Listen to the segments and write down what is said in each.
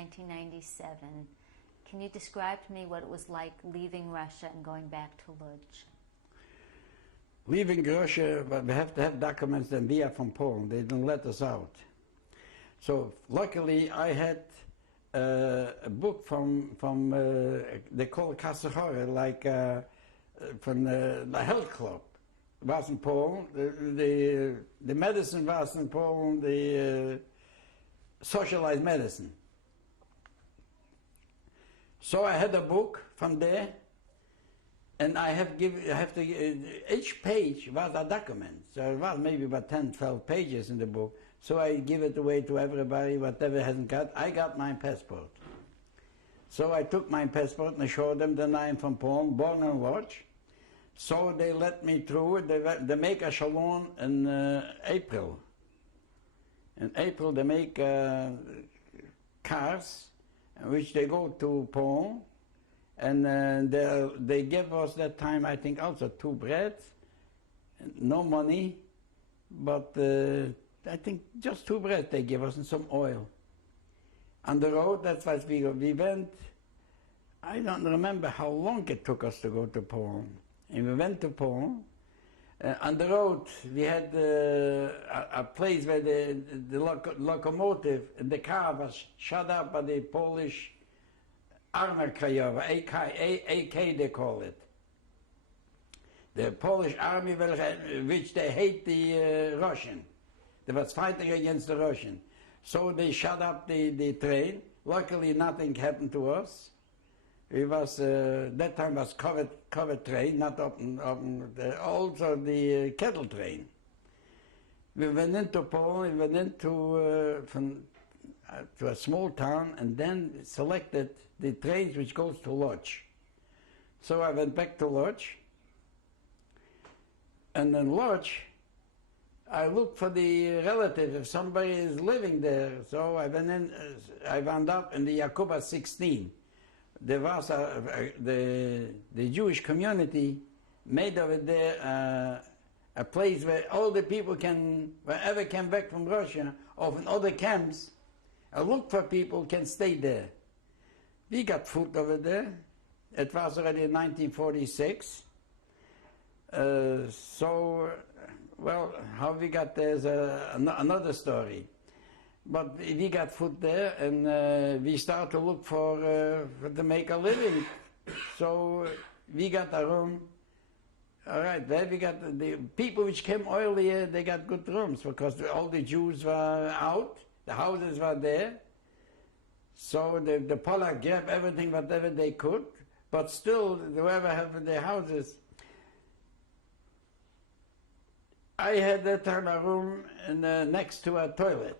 1997. Can you describe to me what it was like leaving Russia and going back to Lodz? Leaving Russia, but we have to have documents, and we are from Poland. They didn't let us out. So luckily, I had a book from they call it Kasachore, like from the health club. It was in Poland. The medicine was in Poland. The socialized medicine. So I had a book from there, and each page was a document. So it was maybe about 10, 12 pages in the book. So I give it away to everybody, whatever hasn't got. I got my passport. So I took my passport and I showed them that I am from Poland, born in Lodz. So they let me through. They make a salon in April. In April they make cars, which they go to Poland, and they give us that time, I think, also 2 breads, no money, but I think just 2 breads they give us and some oil. On the road, that's what we went. I don't remember how long it took us to go to Poland. And we went to Poland. On the road, we had a place where the locomotive and the car was shut up by the Polish Armor Krajowa, AK they call it. The Polish army, which they hate the Russian. They was fighting against the Russian. So they shut up the train. Luckily, nothing happened to us. It was that time was covered train, not open. Also the kettle train. We went into Poland. We went into to a small town, and then selected the trains which goes to Lodz. So I went back to Lodz, and in Lodz, I looked for the relatives if somebody is living there. So I went in. I wound up in the Jakuba 16. There was the Jewish community made over there a place where all the people wherever came back from Russia or from other camps, look for people can stay there. We got food over there. It was already in 1946. Well, how we got there is another story. But we got food there, and we started to look for to make a living. So we got a room. All right, there we got the people which came earlier. They got good rooms because all the Jews were out. The houses were there. So the Polak gave everything, whatever they could. But still, whoever had their houses. I had that time a room next to a toilet.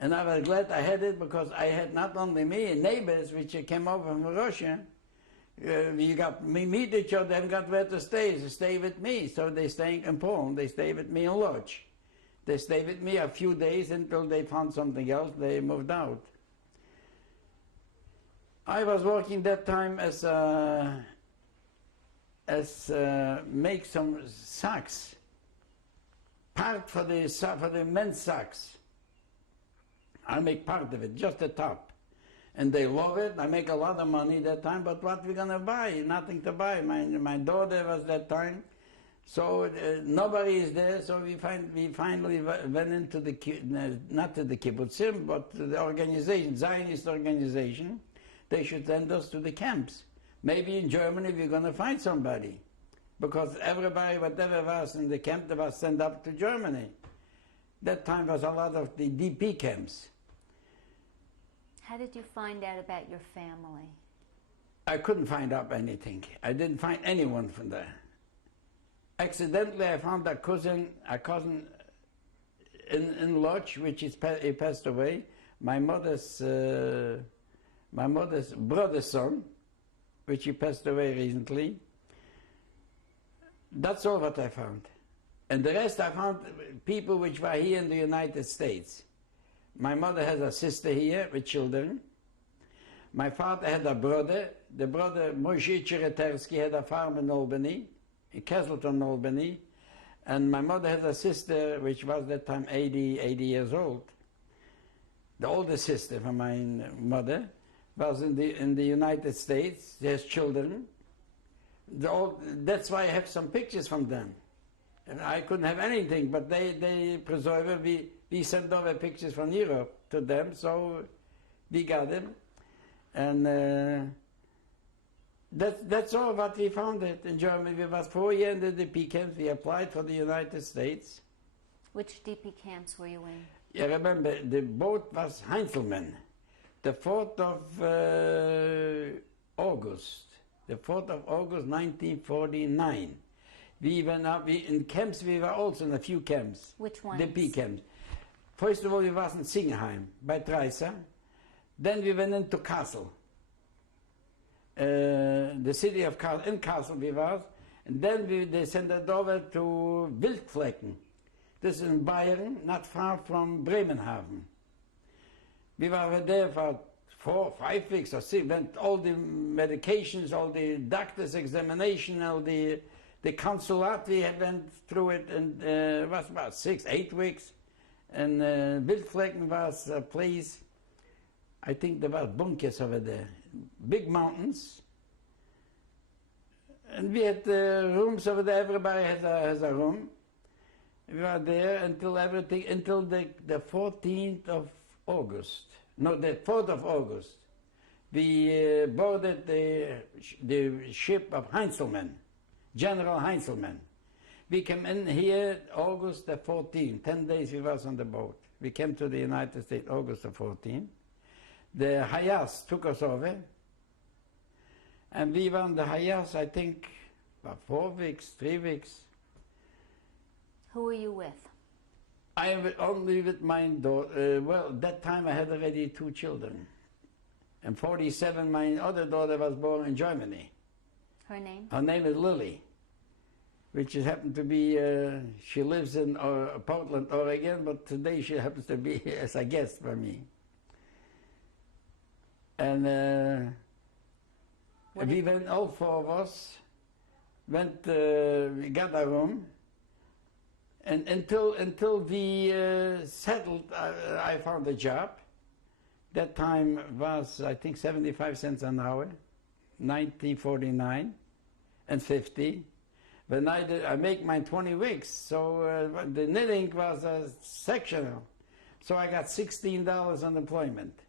And I was glad I had it because I had not only me, neighbors which came over from Russia. We meet each other and got where to stay. They stay with me. So they staying in Poland. They stay with me in Lodz. They stayed with me a few days until they found something else. They moved out. I was working that time as make some socks, part for the men's socks. I make part of it, just the top. And they love it. I make a lot of money that time, but what we gonna buy? Nothing to buy. My daughter was that time. So nobody is there, so we finally went into not to the kibbutzim, but to the organization, Zionist organization. They should send us to the camps. Maybe in Germany we're gonna find somebody. Because everybody, whatever was in the camp, they was sent up to Germany. That time was a lot of the DP camps. How did you find out about your family? I couldn't find out anything. I didn't find anyone from there. Accidentally, I found a cousin in Lodz, which he passed away. My mother's brother's son, which he passed away recently. That's all what I found. And the rest I found people which were here in the United States. My mother has a sister here with children. My father had a brother. The brother, Majer Ryterski, had a farm in Albany, in Castleton, Albany. And my mother had a sister which was at that time 80 years old. the older sister from my mother, was in the United States. She has children. That's why I have some pictures from them. And I couldn't have anything, but they preserve it. We sent over pictures from Europe to them, so we got them. And that's all what we found it in Germany. We was 4 years in the DP camps. We applied for the United States. Which DP camps were you in? Yeah, remember, the boat was Heinzelmann. The 4th of August. The 4th of August, 1949. We went up, in camps, we were also in a few camps. Which ones? The DP camps. First of all, we was in Singenheim, by Treiser. Then we went into Kassel. The city of Kassel, in Kassel we was. And then they sent it over to Wildflecken. This is in Bayern, not far from Bremenhaven. We were there for 4 or 5 weeks or 6. Went all the medications, all the doctor's examination, all the consulate, we went through it, and it was about 6, 8 weeks. And Wildflecken was a place, I think there were bunkers over there, big mountains. And we had rooms over there, everybody has a room. We were there until the 14th of August. No, the 4th of August. We boarded the ship of Heinzelmann, General Heinzelmann. We came in here August the 14th. 10 days we was on the boat. We came to the United States August the 14th. The Hayas took us over. And we were on the Hayas, I think, about 4 weeks, 3 weeks. Who were you with? I am only with my daughter. Well, that time I had already 2 children. In 47, my other daughter was born in Germany. Her name? Her name is Lily, which happened to be, she lives in Portland, Oregon, but today she happens to be as a guest for me. And we went, all 4 of us, we got a room. And until we settled, I found a job. That time was, I think, 75 cents an hour, 1949 and 50. When I make mine 20 weeks, so the knitting was sectional. So I got $16 unemployment.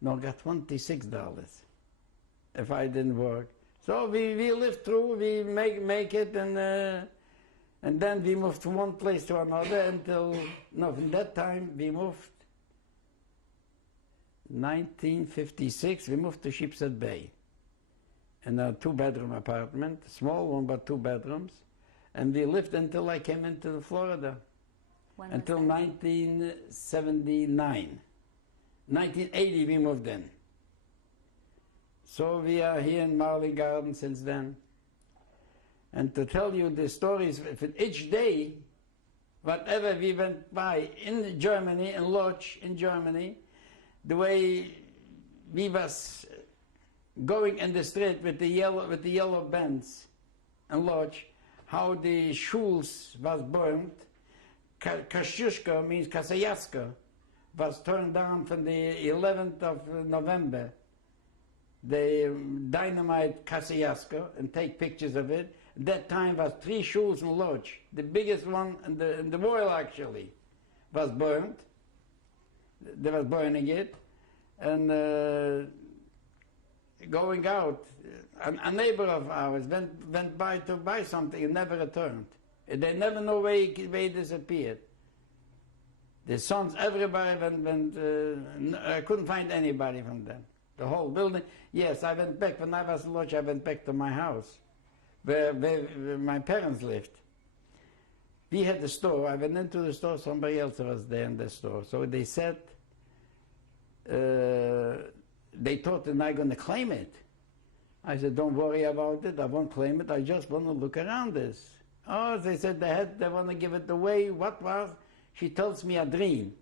No, I got $26 if I didn't work. So we lived through, we make it, and then we moved from one place to another until, no, from that time we moved, 1956, we moved to Sheepshead Bay in a 2-bedroom apartment, small one, but 2 bedrooms. And we lived until I came into Florida, until 1979. 1980 we moved in. So we are here in Marley Garden since then. And to tell you the stories, each day, whatever we went by in Germany, in Lodz in Germany, the way we was going in the street with the yellow bands in Lodz, how the shuls was burned. Kosciuszko means Kasajaska, was turned down from the 11th of November. They dynamite Kasajaska and take pictures of it. That time was 3 shuls in Lodz. The biggest one in the world actually was burned. They was burning it. And going out, a neighbor of ours went by to buy something and never returned. They never know where he disappeared. The sons, everybody went, I couldn't find anybody from them. The whole building. Yes, I went back, when I was in Lodz, I went back to my house. Where my parents lived. We had the store. I went into the store, somebody else was there in the store. So they said, they thought that I'm going to claim it. I said, don't worry about it, I won't claim it, I just want to look around this. Oh, they said they want to give it away. What was? She tells me a dream.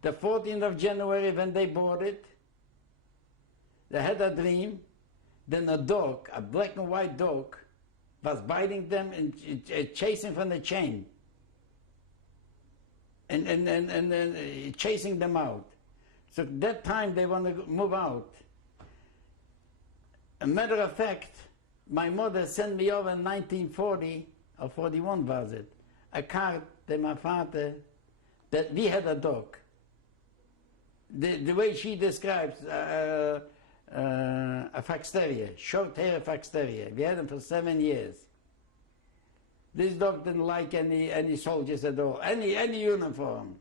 The 14th of January when they bought it, they had a dream, then a dog, a black and white dog, was biting them and chasing from the chain and chasing them out. So that time they want to move out. A matter of fact, my mother sent me over in 1940, or 41 was it, a card to my father that we had a dog. The way she describes a fox terrier, short hair fox terrier. We had him for 7 years. This dog didn't like any soldiers at all, any uniform.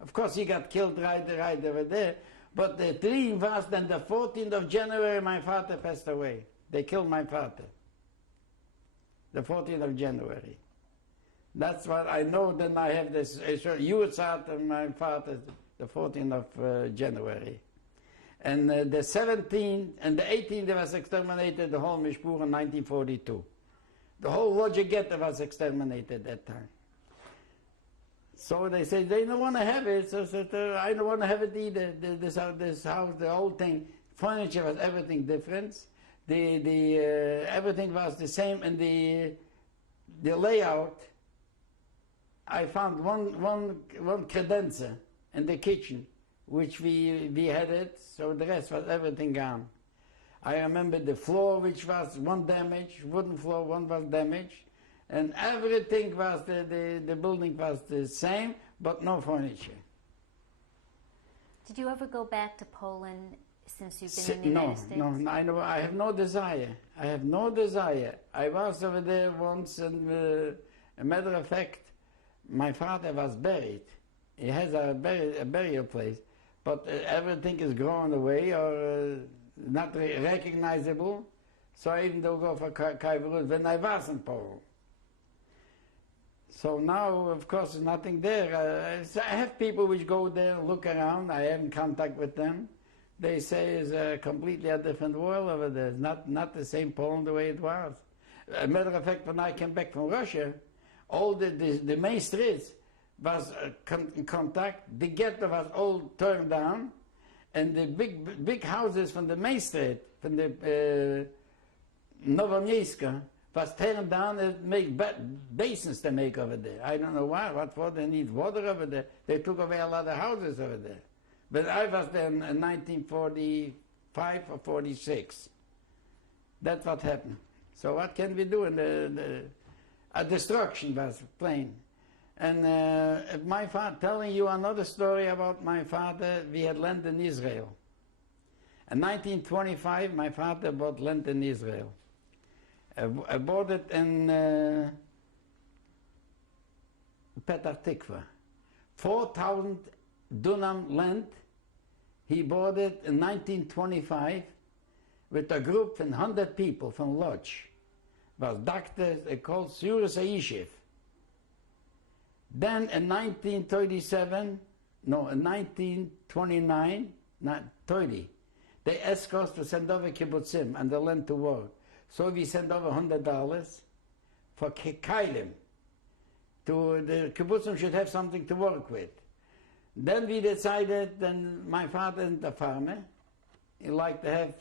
Of course, he got killed right over there. But the dream was then the 14th of January, my father passed away. They killed my father. The 14th of January. That's what I know. Then I have this Yutzat of my father, the 14th of January. And the 17th and the 18th they was exterminated, the whole Mishpur in 1942. The whole Roger Getter was exterminated that time. So they say they don't want to have it. So I don't want to have it either. This house, the whole thing, furniture was everything different. Everything was the same, and the layout. I found one credenza in the kitchen, which we had it. So the rest was everything gone. I remember the floor, which was one damage, wooden floor, one was damaged. And everything was, the building was the same, but no furniture. Did you ever go back to Poland since you've been in the United States? No, I have no desire. I have no desire. I was over there once, and a matter of fact, my father was buried. He has a burial place, but everything is grown away or not recognizable. So I even don't go for Kaiverut when I was in Poland. So now, of course, there's nothing there. I have people which go there, look around. I am in contact with them. They say it's a completely a different world over there. It's not the same Poland the way it was. As a matter of fact, when I came back from Russia, all the main streets was in contact. The ghetto was all turned down, and the big houses from the main street, from the Nowomiejska, was tearing down and make basins to make over there. I don't know why, what for, they need water over there. They took away a lot of houses over there. But I was there in 1945 or 46. That's what happened. So what can we do? A destruction was plain. And my father, telling you another story about my father, we had land in Israel. In 1925, my father bought land in Israel. I bought it in Petah Tikva. 4,000 dunam land. He bought it in 1925 with a group of 100 people from Lodz. Was doctors, they called Surus Aishiv. Then in 1929, not 30, they asked us to send over kibbutzim and the land to work. So we sent over $100 for kailim. The kibbutzim should have something to work with. Then we decided, then my father isn't a farmer. He liked to have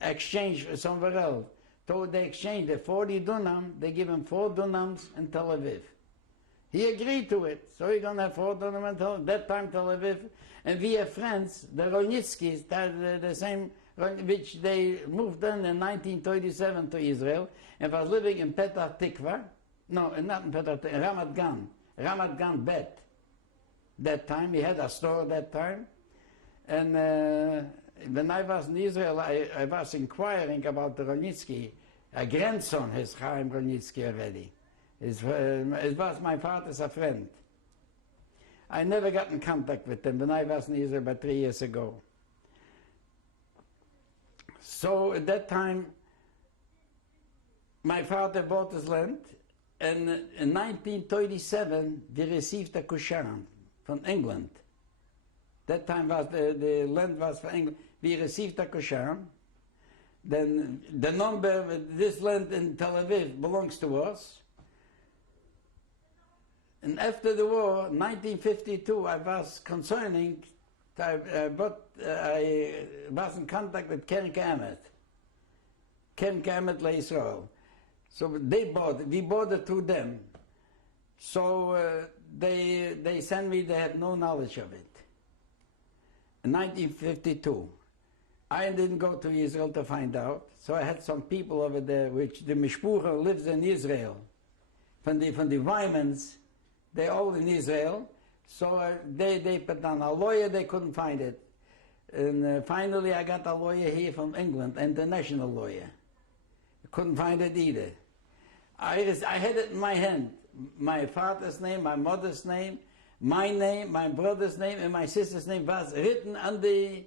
exchange somewhere else. So they exchanged the 40 dunam, they give him 4 dunams in Tel Aviv. He agreed to it. So he's going to have 4 dunam in Tel Aviv. That time Tel Aviv. And we have friends, the Ryterskis, the same, which they moved in 1937 to Israel and was living in Petah Tikva. No, not in Petah Tikva, Ramat Gan Bet. That time, he had a store that time. And when I was in Israel, I was inquiring about the Ryterski. A grandson has Chaim Ryterski already. It was my father's a friend. I never got in contact with them when I was in Israel about 3 years ago. So at that time, my father bought his land, and in 1937, they received a kushan from England. That time was the land was for England. We received a kushan. Then the number, this land in Tel Aviv belongs to us. And after the war, 1952, I was concerning, I was in contact with Ken Kamet LeIsrael. So they bought it, we bought it through them. So they sent me, they had no knowledge of it. in 1952. I didn't go to Israel to find out, so I had some people over there, which the Mishpucha lives in Israel. From the Weimans, they're all in Israel, so they put down a lawyer, they couldn't find it. And finally I got a lawyer here from England, international lawyer. Couldn't find it either. I had it in my hand, my father's name, my mother's name, my name, my brother's name, and my sister's name was written on the...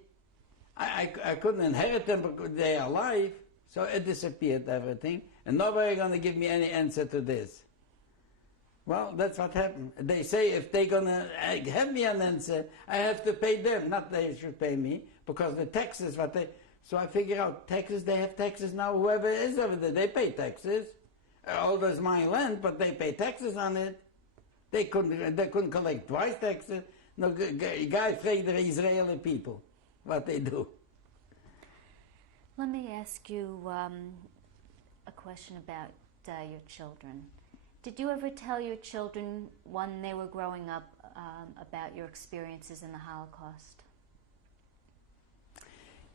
I couldn't inherit them because they are alive, so it disappeared, everything, and nobody going to give me any answer to this. Well, that's what happened. They say if they're going to have me an answer, I have to pay them, not they should pay me, because the taxes, what they... So I figure out, taxes, they have taxes now, whoever is over there, they pay taxes. Although it's my land, but they pay taxes on it. They couldn't collect twice taxes. No, guy freed the Israeli people what they do. Let me ask you a question about your children. Did you ever tell your children when they were growing up about your experiences in the Holocaust?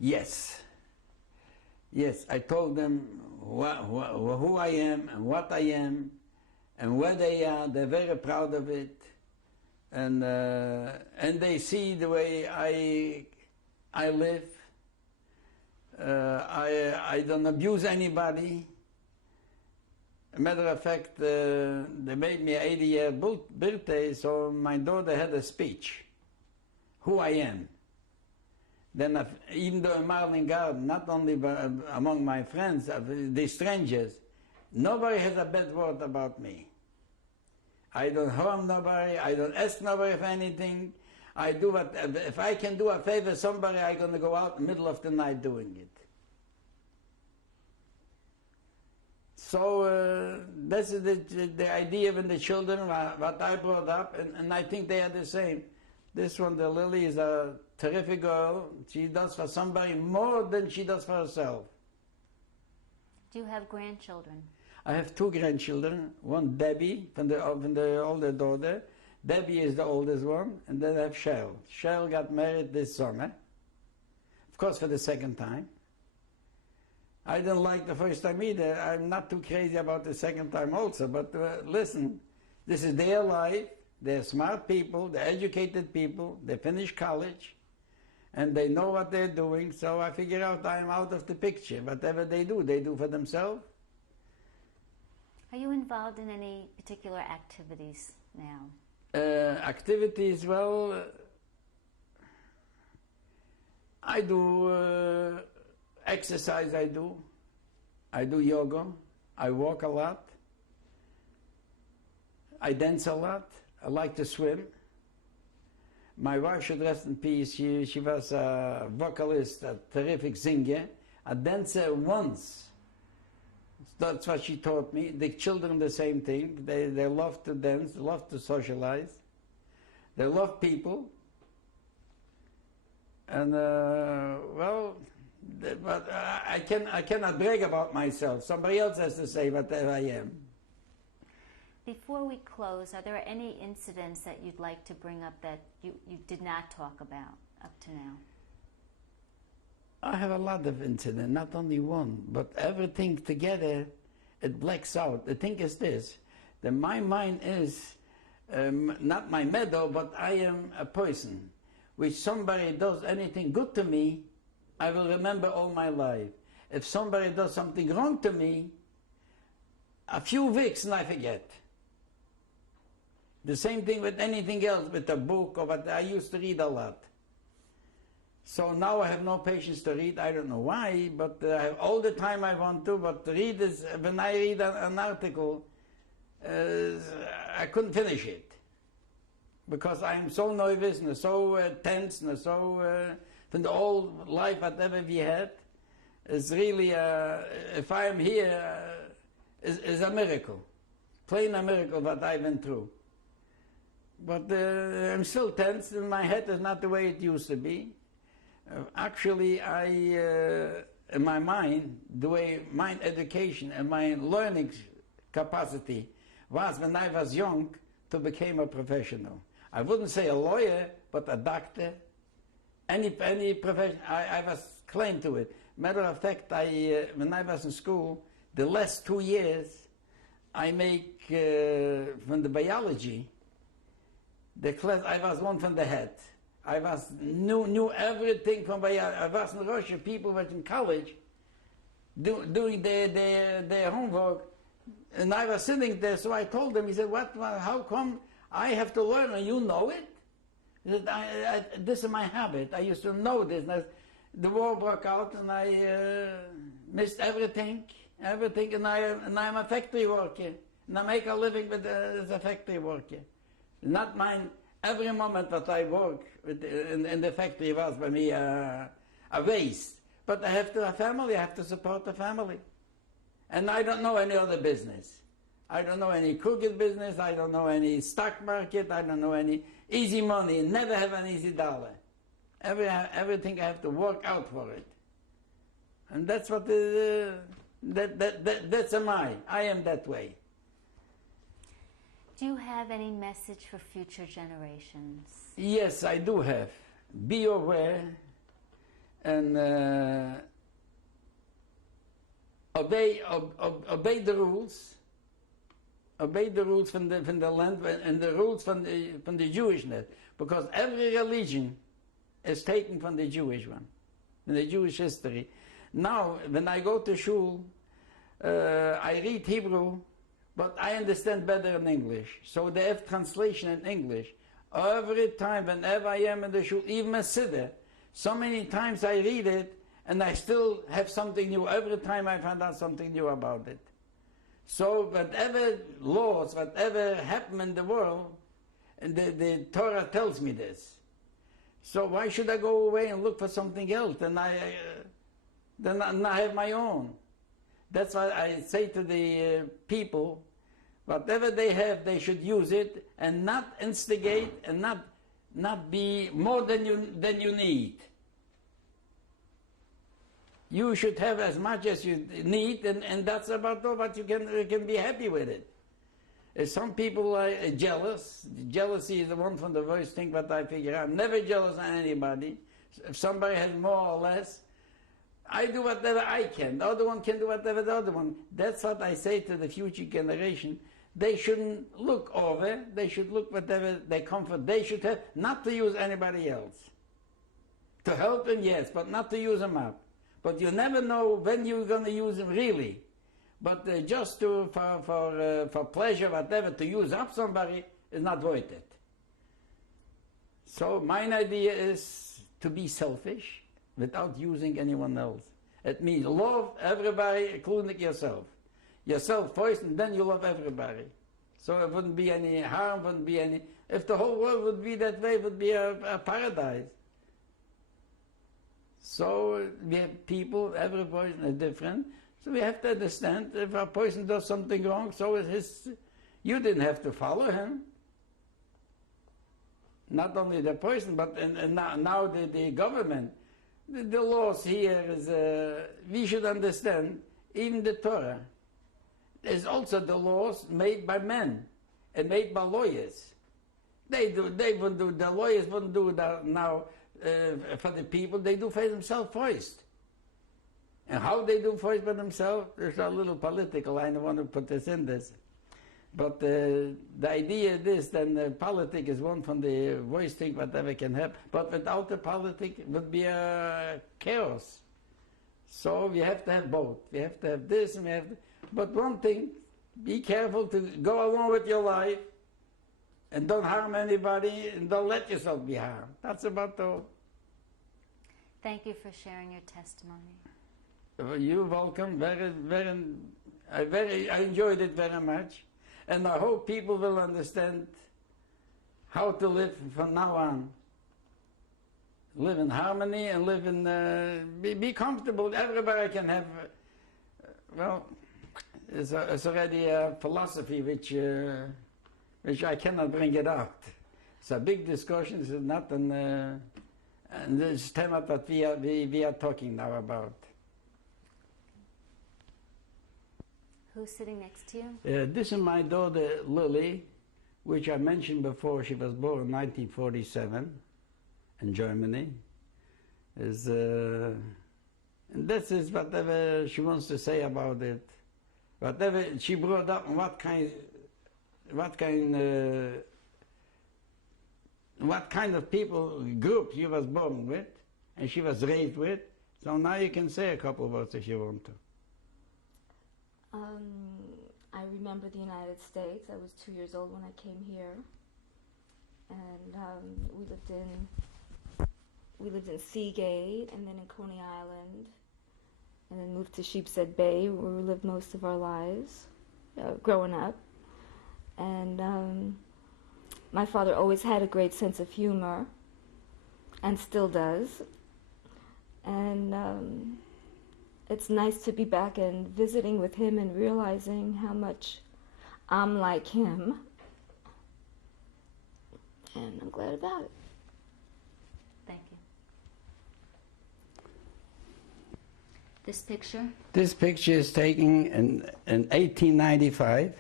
Yes. Yes, I told them who I am and what I am and where they are. They're very proud of it. And they see the way I live. I don't abuse anybody. As a matter of fact, they made me 80-year birthday, so my daughter had a speech, who I am. Then, even though in Marlin Garden, not only among my friends, the strangers, nobody has a bad word about me. I don't harm nobody, I don't ask nobody for anything. I do what, if I can do a favor to somebody, I'm going to go out in the middle of the night doing it. So that's the idea with the children, what I brought up, and I think they are the same. This one, the Lily, is a terrific girl. She does for somebody more than she does for herself. Do you have grandchildren? I have two grandchildren. One, Debbie, from the older daughter. Debbie is the oldest one. And then I have Cheryl. Cheryl got married this summer. Of course, for the second time. I didn't like the first time either. I'm not too crazy about the second time also. But listen, this is their life. They're smart people, they're educated people, they finish college, and they know what they're doing, so I figure out I'm out of the picture. Whatever they do for themselves. Are you involved in any particular activities now? Activities, well, I do exercise, I do yoga, I walk a lot, I dance a lot. I like to swim. My wife should rest in peace. She was a vocalist, a terrific singer, a dancer once. That's what she taught me. The children, the same thing. They love to dance, love to socialize. They love people. And, well, but I cannot brag about myself. Somebody else has to say whatever I am. Before we close, are there any incidents that you'd like to bring up that you did not talk about up to now? I have a lot of incidents, not only one, but everything together, it blacks out. The thing is this, that my mind is not my meadow, but I am a person. Which somebody does anything good to me, I will remember all my life. If somebody does something wrong to me, a few weeks and I forget. The same thing with anything else, with a book or what. I used to read a lot. So now I have no patience to read. I don't know why, but I have all the time I want to. But to read is, when I read an article, I couldn't finish it. Because I'm so nervous and so tense and so, from the old life, whatever we had, it's really, if I am here, is a miracle. Plain a miracle what I went through. But I'm still tense, and my head is not the way it used to be. Actually, in my mind, the way my education and my learning capacity was when I was young to become a professional. I wouldn't say a lawyer, but a doctor, any profession, I was claimed to it. Matter of fact, when I was in school, the last 2 years, I make from the biology, the class, I was one from the head. I knew everything from biology. I was in Russia, people were in college doing their homework, and I was sitting there, so I told them, he said, how come I have to learn and you know it? He said, this is my habit. I used to know this. And the war broke out and I missed everything, and I'm a factory worker. And I make a living as a factory worker. Not mine. Every moment that I work in the factory was for me a waste. But I have to have a family. I have to support the family. And I don't know any other business. I don't know any crooked business. I don't know any stock market. I don't know any easy money. Never have an easy dollar. Everything I have to work out for it. And that's what that's I am that way. Do you have any message for future generations? Yes, I do have. Be aware and obey the rules. Obey the rules from the land and the rules from the Jewishness, because every religion is taken from the Jewish one, in the Jewish history. Now, when I go to shul, I read Hebrew, but I understand better in English. So they have translation in English. Every time, whenever I am in the shul, even a siddur, so many times I read it, and I still have something new. Every time I find out something new about it. So whatever laws, whatever happen in the world, and the Torah tells me this. So why should I go away and look for something else? Then I have my own. That's why I say to the people, whatever they have, they should use it and not instigate and not be more than you need. You should have as much as you need, and that's about all. But you can be happy with it. Some people are jealous. Jealousy is one from the worst things that I figure out. I'm never jealous of anybody. If somebody has more or less, I do whatever I can. The other one can do whatever the other one. That's what I say to the future generation. They shouldn't look over. They should look whatever their comfort. They should have, not to use anybody else. To help them, yes, but not to use them up. But you never know when you're going to use them really. But just for pleasure, whatever, to use up somebody is not worth it. So my idea is to be selfish without using anyone else. It means love everybody, including yourself. Yourself first, and then you love everybody. So it wouldn't be any harm, wouldn't be any... If the whole world would be that way, it would be a paradise. So we have people, every person is different. So we have to understand, if a person does something wrong, so is his... You didn't have to follow him. Not only the person, but now the government. The laws here is, we should understand, even the Torah, is also the laws made by men and made by lawyers. They wouldn't do, the lawyers wouldn't do that now for the people, they do for themselves first. And how they do first by themselves, there's a little political, I don't want to put this in this. But the idea is this, then politics is one from the worst things whatever can happen. But without the politics, it would be a chaos. So we have to have both. We have to have this and we have... But one thing, be careful to go along with your life and don't harm anybody and don't let yourself be harmed. That's about all. Thank you for sharing your testimony. You're welcome. I enjoyed it very much. And I hope people will understand how to live from now on. Live in harmony and live in, be comfortable. Everybody can have, it's already a philosophy which I cannot bring it out. It's a big discussion. This is not and this tema that we are talking now about. Who's sitting next to you? This is my daughter Lily, which I mentioned before. She was born in 1947 in Germany. is, and this is whatever she wants to say about it. Whatever she brought up, what kind of people, group she was born with, and she was raised with. So now you can say a couple of words if you want to. I remember the United States. I was 2 years old when I came here, and we lived in Seagate, and then in Coney Island, and then moved to Sheepshead Bay, where we lived most of our lives, growing up. And my father always had a great sense of humor, and still does. And it's nice to be back and visiting with him and realizing how much I'm like him. And I'm glad about it. Thank you. This picture? This picture is taken in 1895.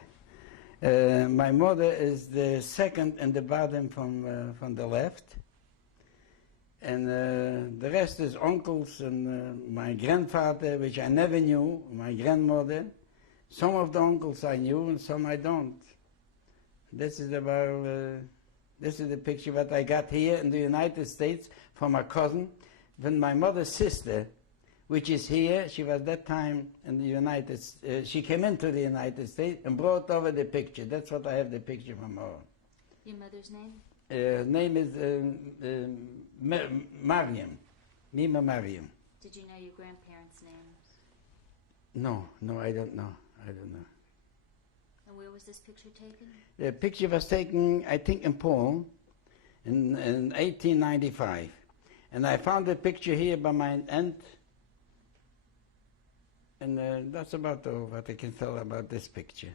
My mother is the second in the bottom from the left. And the rest is uncles and my grandfather, which I never knew, my grandmother. Some of the uncles I knew and some I don't. This is this is the picture that I got here in the United States from a cousin. When my mother's sister, which is here, she was that time in the United States, she came into the United States and brought over the picture. That's what I have the picture from her. Your mother's name? Name is Mariam, Mima Mariam. Did you know your grandparents' names? No, I don't know. And where was this picture taken? The picture was taken, I think, in Poland in 1895. And I found the picture here by my aunt. And that's about all what I can tell about this picture.